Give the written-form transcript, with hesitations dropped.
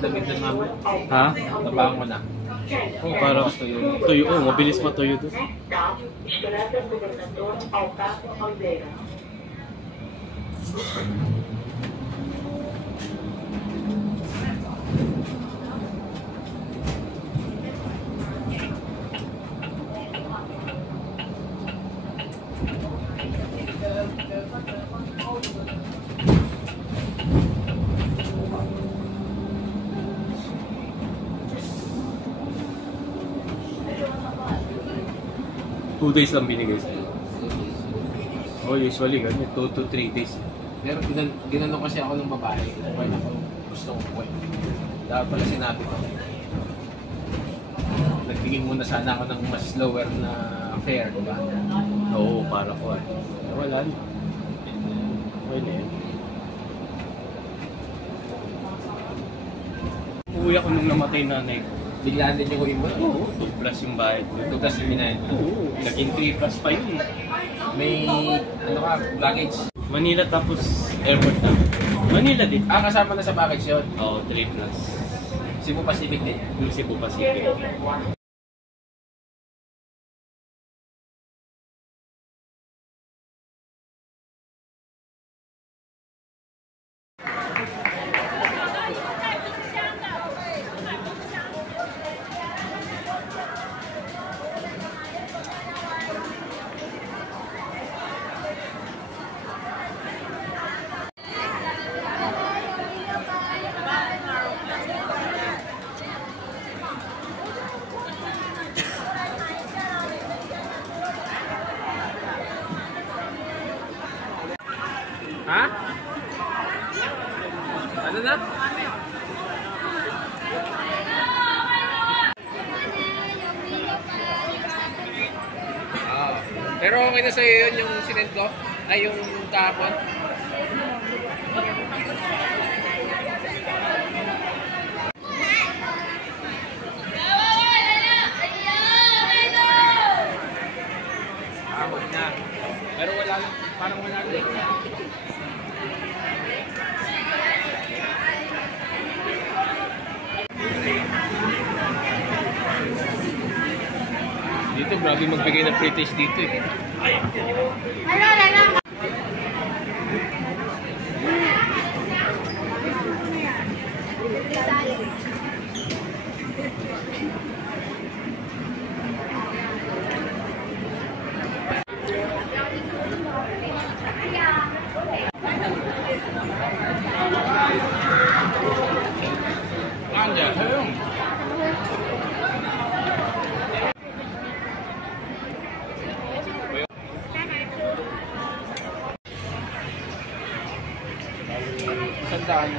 damit na namin. Ha? Tabangan mo na. Oh, parang tuyo. Oh, mabilis matuyo doon. 2 days lang binigay sa'yo. Oh, usually ganun, 2 to 3 days. Pero ginano kasi ako ng babae. Okay na ako. Gusto ko po. Dapat pala sinabi ko. Nagtingin muna sana ako ng mas lower na fare, diba? Oo, para ko. Wala na. Okay na yun. Uwi ako nung namatay nanay ko. Biglaan din yung uwi mo? Oo, 2 plus yung bayad ko. 2 plus yung binayan mo? Oo, naging 3 plus pa yun. May, ano ka, luggage? Manila tapos airport na. Manila din. Ah, kasama na sa package yun? Oo, 3 plus. Cebu Pacific din? Yung Cebu Pacific. Ha? Ano na? Pero okay na sa'yo yun yung sinend ko? Ay, yung kahapon? Kahapon na. Pero wala lang, parang wala lang. Dito, grabe magbigay ng free taste dito eh. Sandaan.